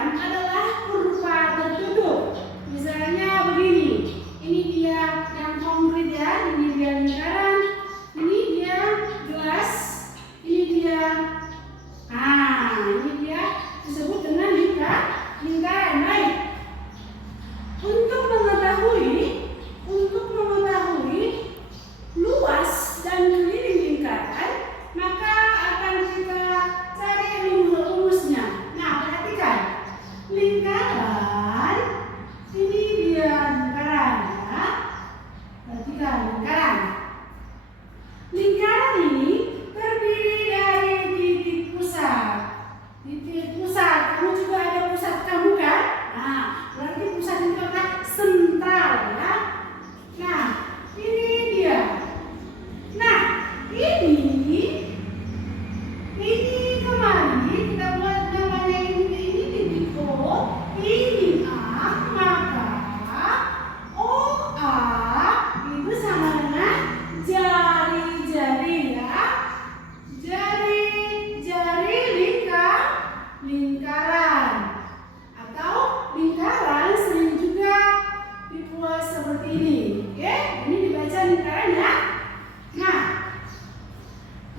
lingkaran adalah kurva tertutup. Misalnya begini, ini dia yang konkret ya, ini dia lingkaran, ini dia gelas, ini dia, ini dia disebut dengan lingkaran. Baik. Untuk mengetahui luas dan keliling lingkaran, maka akan kita cari rumus-rumusnya. Nah, perhatikan. Lingkaran, ini dia lingkaran ya. Perhatikan lingkaran. Lingkaran ini terdiri dari titik pusat. Titik pusat, kamu juga ada pusat kamu kan? Nah, berarti pusat itu adalah sentral ya. Nah, ini dia. Nah, ini kemarin kita buat namanya ini titik O, ini A, maka OA itu sama dengan jari-jari ya. Jari-jari lingkaran. Atau lingkaran sering juga dibuat seperti ini. Oke, ini dibaca lingkaran ya. Nah,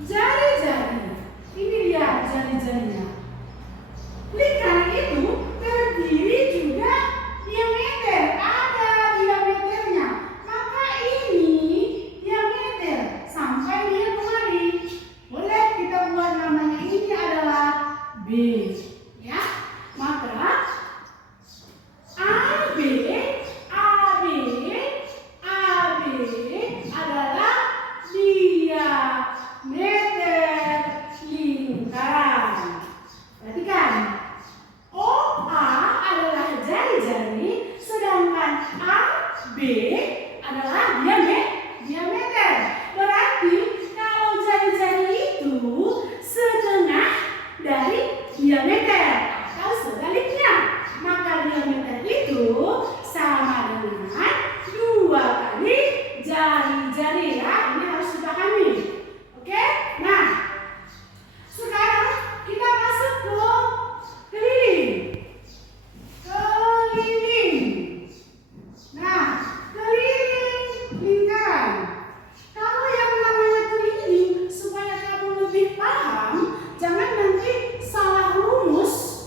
jari-jari. Ini dia jari-jarinya. Lingkaran itu terdiri juga diameter. Ada diameternya. Maka ini diameter sampai dia kemari. Boleh kita buat namanya ini adalah B. Ya. Maka AB adalah diameter lingkaran. Perhatikan. OA adalah jari-jari, sedangkan AB adalah diameter. Berarti kalau jari-jari itu setengah dari diameter atau sebaliknya, maka diameter itu sama dengan 2 kali jari-jari ya. Ini harus dipahami. Oke? Nah, sekarang kita masuk ke keliling. Nah, keliling lingkaran. Kalau yang namanya keliling, supaya kamu lebih paham, jangan nanti salah rumus.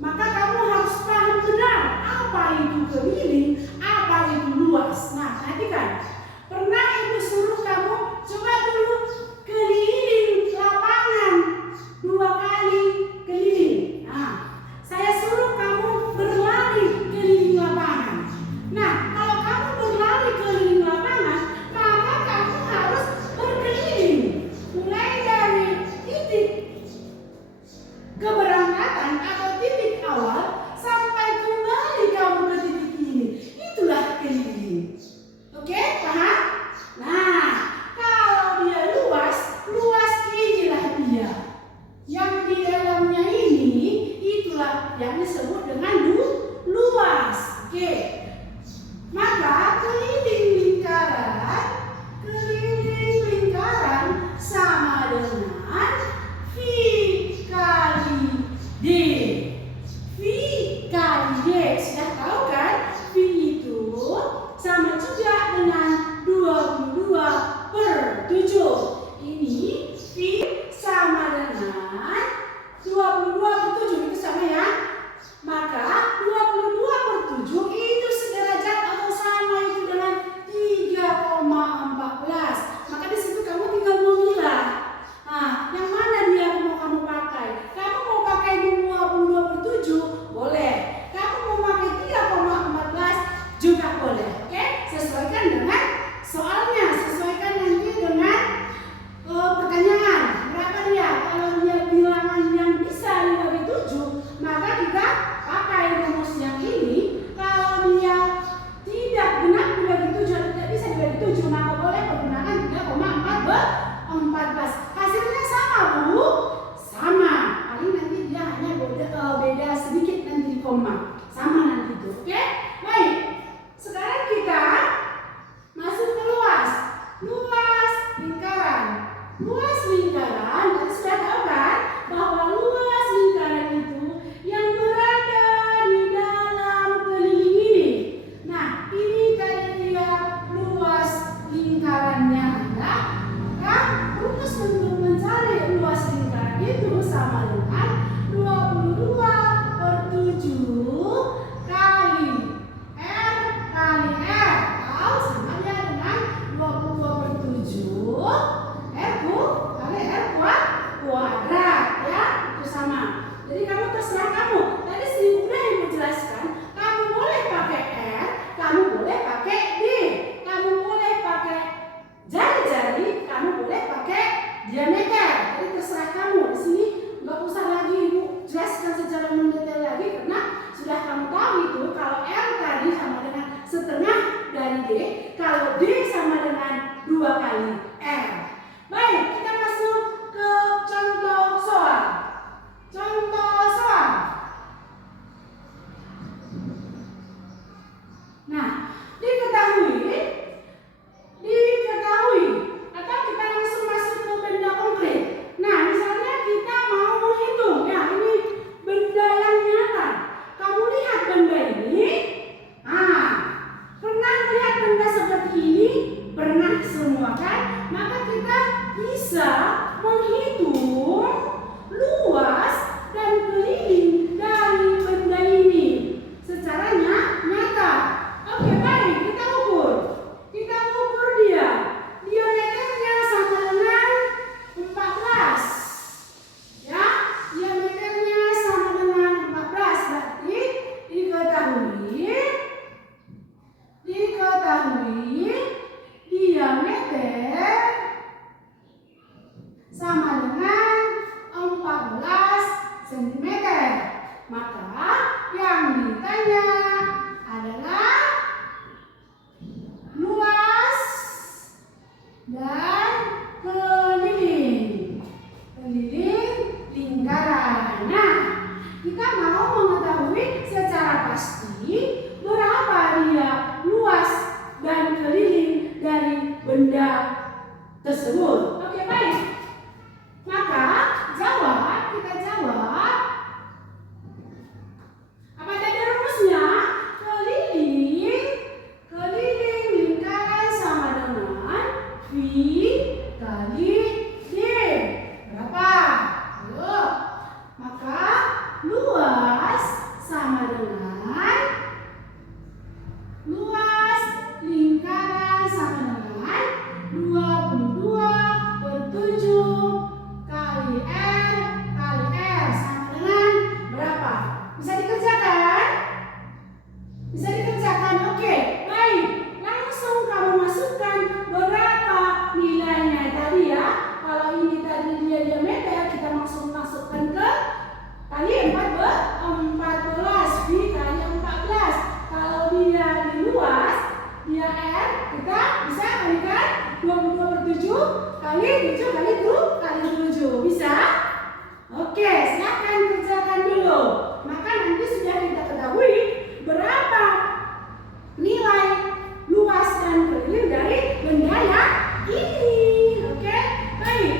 Maka kamu harus paham benar apa itu keliling, apa itu luas. Nah, perhatikan. Pernah ibu suruh kamu coba dulu keliling lapangan 2 kali keliling. Nah, saya suruh kamu berlari keliling lapangan. Nah, kalau kamu berlari keliling lapangan, maka kamu harus berkeliling. Mulai dari titik keberangkatan atau titik awal sampai kembali kamu ke titik ini. Itulah keliling. Oke, paham? Nah, kalau dia luas inilah dia. Yang di dalamnya ini, itulah yang disebut dengan luas. Oke. Maka keliling lingkaran sama dengan V kali D. V kali D. Sudah tahu kan? V itu sama juga dengan 22/7. Ini V sama dengan 22/7. Itu sama ya. Maka 22/7 itu sederajat atau sama itu dengan 3,14. Maka di situ kamu tinggal memilah. Nah, yang mana dia mau kamu pakai? Kamu mau pakai 22/7? Boleh. Kamu mau pakai 3,14? Juga boleh. Oke? Sesuaikan dengan soalnya. Sesuaikan nanti dengan pertanyaan. Berapa dia? Kalau dia bilangan yang bisa 5/7, maka kita pakai rumus yang ini. Kalau dia tidak benar dibagi 7 atau tidak bisa dibagi 7, maka boleh menggunakan 3,14. Hasilnya sama, Bu? Sama. Paling nanti dia hanya beda sedikit nanti di koma. Sama nanti itu. Oke? Baik. Sekarang kita masuk ke luas. Luas lingkaran. Luas lingkaran, tadi sudah tahu kan bahwa luas lingkaran itu yang berada pasti berapa dia luas dan keliling dari benda tersebut. Oke, baik. Maka kita jawab. Apa tadi rumusnya? Keliling lingkaran sama dengan V kali D. Berapa? Ayo. Maka luas sama dengan luas lingkaran sama dengan 22/7 kali R kali R sama dengan berapa? Bisa dikerjakan? Bisa dikerjakan? Oke, baik. Langsung kamu masukkan berapa nilainya tadi ya. Kalau ini tadi dia diameter, kita masukkan ke kali 14 V kali 14. Kalau dia di luas, dia R, kita bisa kalikan 22/7 kali 7 kali 2 kali 7. Bisa? Oke, silakan kerjakan dulu. Maka nanti sudah kita ketahui berapa nilai luas dan keliling dari benda yang ini. Oke, baik.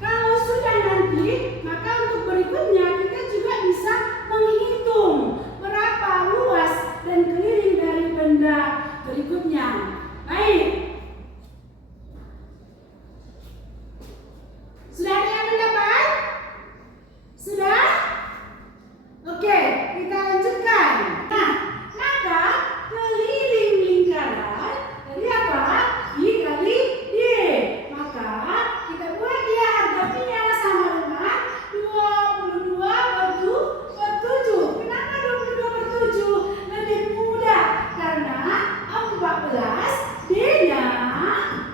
Kalau sudah nanti, maka untuk berikutnya kita juga bisa menghitung berapa luas dan keliling dari benda berikutnya. Baik. Sudah ada yang mendapat? Sudah? Oke, kita lanjutkan. Nah, maka keliling lingkaran dari apa? I kali D. Maka kita buat dia harganya sama dengan 22/7. Kenapa 22/7? Lebih mudah karena 14 D-nya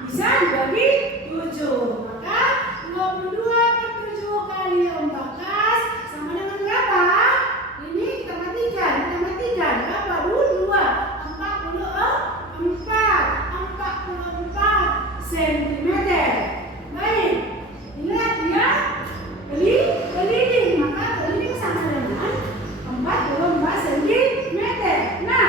bisa dibagi 7. Maka 22/7 kali 14 sama dengan berapa? Ini kita matikan. Berapa? 44 cm. Baik. Ingat ya, keliling. Maka keliling sama dengan 44 cm. Nah,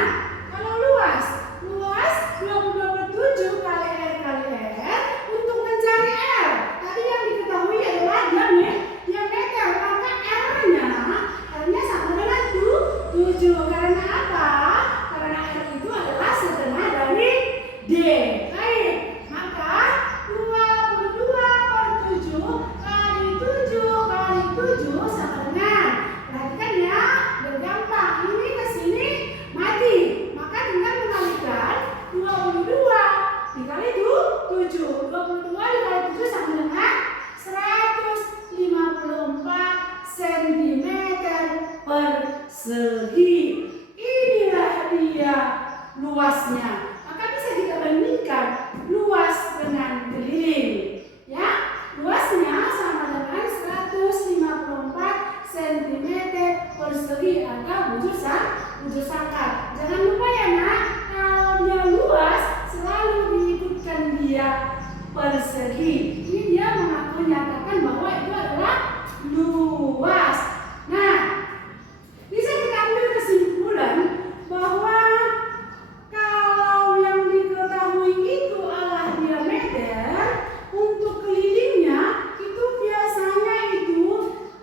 kalau luas 22/7 kali R kali R. Untuk mencari R, tadi yang diketahui adalah diameter. Maka R-nya sama dengan 7. Karena apa? Karena R itu adalah setengah dari D. Baik. Maka 22/7 kali 7 kali 7 sama dengan, perhatikan ya, bergampang. Ini ke sini mati. Maka tinggal mengalikan 22 dikali 7. 22 dikali 7 sama dengan 154 cm persegi. Inilah dia luasnya. Maka bisa kita bandingkan luas dengan keliling. Ya, luasnya sama dengan 154 cm persegi atau bujur sangkar. Jangan lupa ya nak, kalau dia luas selalu diikutkan dia persegi. Ini dia menyatakan bahwa itu adalah luas. Nah, bisa kita ambil kesimpulan bahwa kalau yang diketahui itu adalah diameter, untuk kelilingnya itu biasanya itu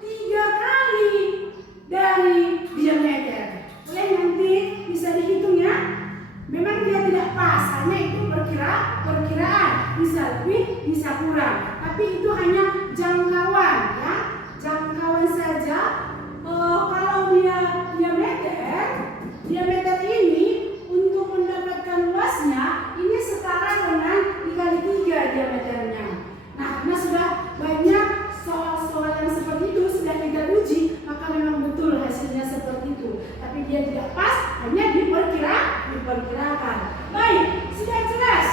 3 kali dari diameter. Boleh nanti bisa dihitung ya. Memang dia tidak pas, hanya itu perkiraan. Bisa lebih, bisa kurang. Tapi itu hanya jangkauan ya. Jangkauan saja. Kalau dia diameter ini untuk mendapatkan luasnya ini setara dengan dikali 3 diameternya. Nah, karena sudah banyak soal-soal yang seperti itu sudah kita uji, maka memang betul hasilnya seperti itu. Tapi dia tidak pas, hanya diperkirakan. Baik, sudah jelas.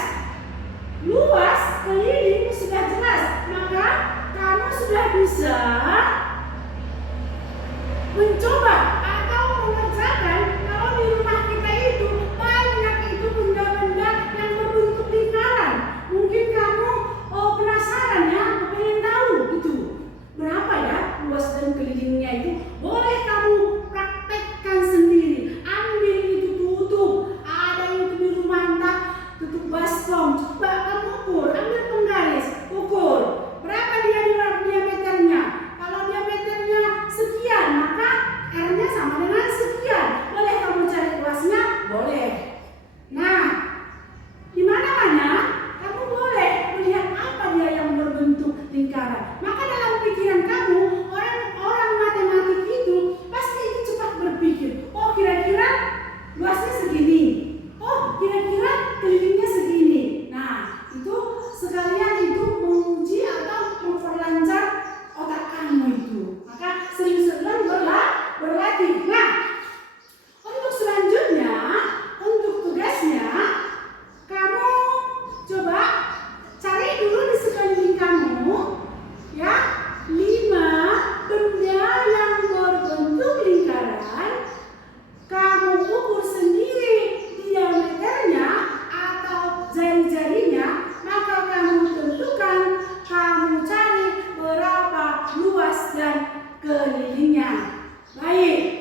Luas keliling sudah jelas, maka kamu sudah bisa mencoba atau mengerjakan. Kalau di rumah kita itu banyak itu benda-benda yang berbentuk lingkaran. Mungkin kamu penasaran ya, pengen tahu itu berapa ya luas dan kelilingnya itu. Boleh kamu praktekkan sendiri. Ambil Baik,